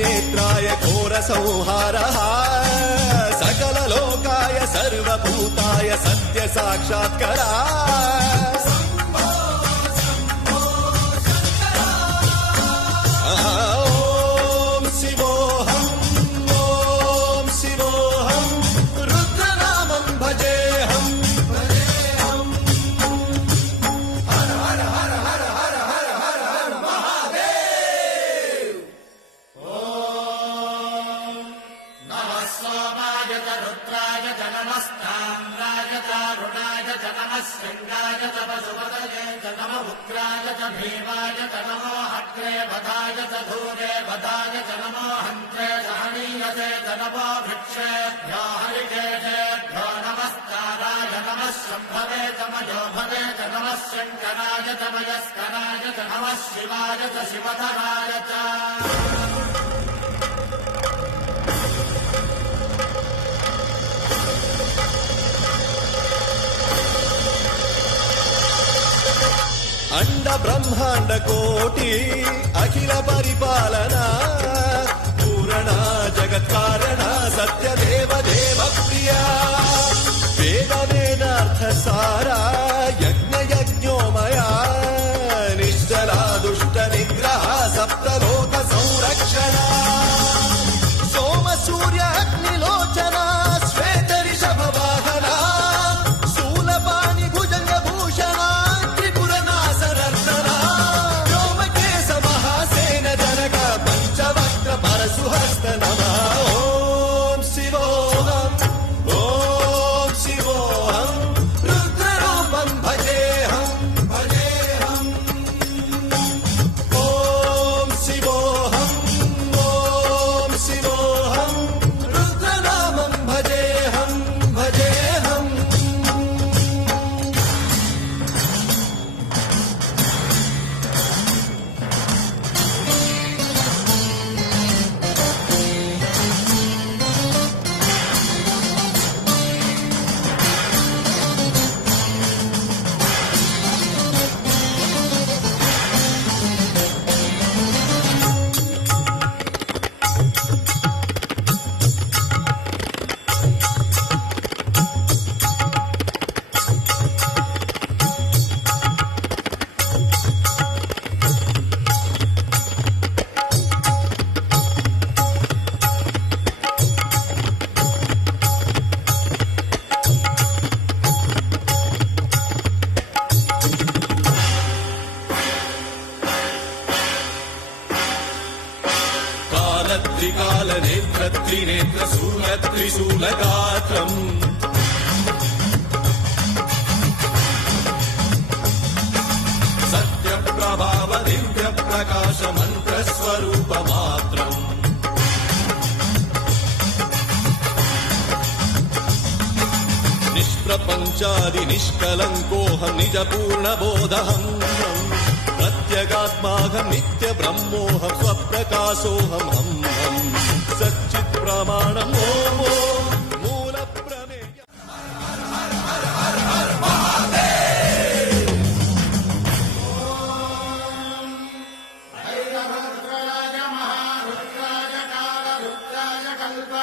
नेत्राय घोर संहारः सकल लोकाय सर्वभूताय सत्य साक्षात्करा ओम शिवोऽहम् ओम शिवोऽहम् रुद्रनामं भजेऽहम् हर हर हर हर हर हर हर हर महादेव। रुद्राय च नमस्ताम्राय च रुणाय च नमः शृङ्गाय च पशुपतये च नमः उग्राय च भीमाय च नमो अग्रे वधाय च धूरे वधाय च नमो हन्त्रे सहनीयसे च नमो वृक्षेभ्यो हरिकेशेभ्यो नमस्काराय नमः शम्भवे च मयोभवे च नमः शङ्कराय च मयस्कराय च नमः शिवाय च शिवधराय च अंड ब्रह्मांड कोटि अखिल परिपालना पूरणा जगत्कारणा सत्य देव देव प्रिया वेद वेदार्थ सारा यज्ञ यज्ञोमया निश्चला दुष्ट निग्रह सप्तलोक संरक्षणा सोम सूर्य अग्निलोचना श्वेत ऋषभ वाहना शूलपाणि भुजंग भूषणा सुहस्त नमः ओम शिवोऽहम् ओम शिवोऽहम् रुद्ररूपं भजेऽहम् भजेऽहम् ओम शिवोऽहम् ओम शिवोऽहम् रुद्रनामं भजेऽहम् भजेऽहम्। त्रिकाल नेत्र त्रिनेत्र शूल त्रिशूलगात्रम् सत्य प्रभाव दिव्य प्रकाश मंत्र स्वरूप मात्रम् निष्प्रपंचादि निष्कलंकोऽहम् निज पूर्ण बोधहम् प्रत्यगात्माहं नित्य ब्रह्मोऽहं स्वप्रकाशोऽहम् सच्चित् प्रमाणम् ओम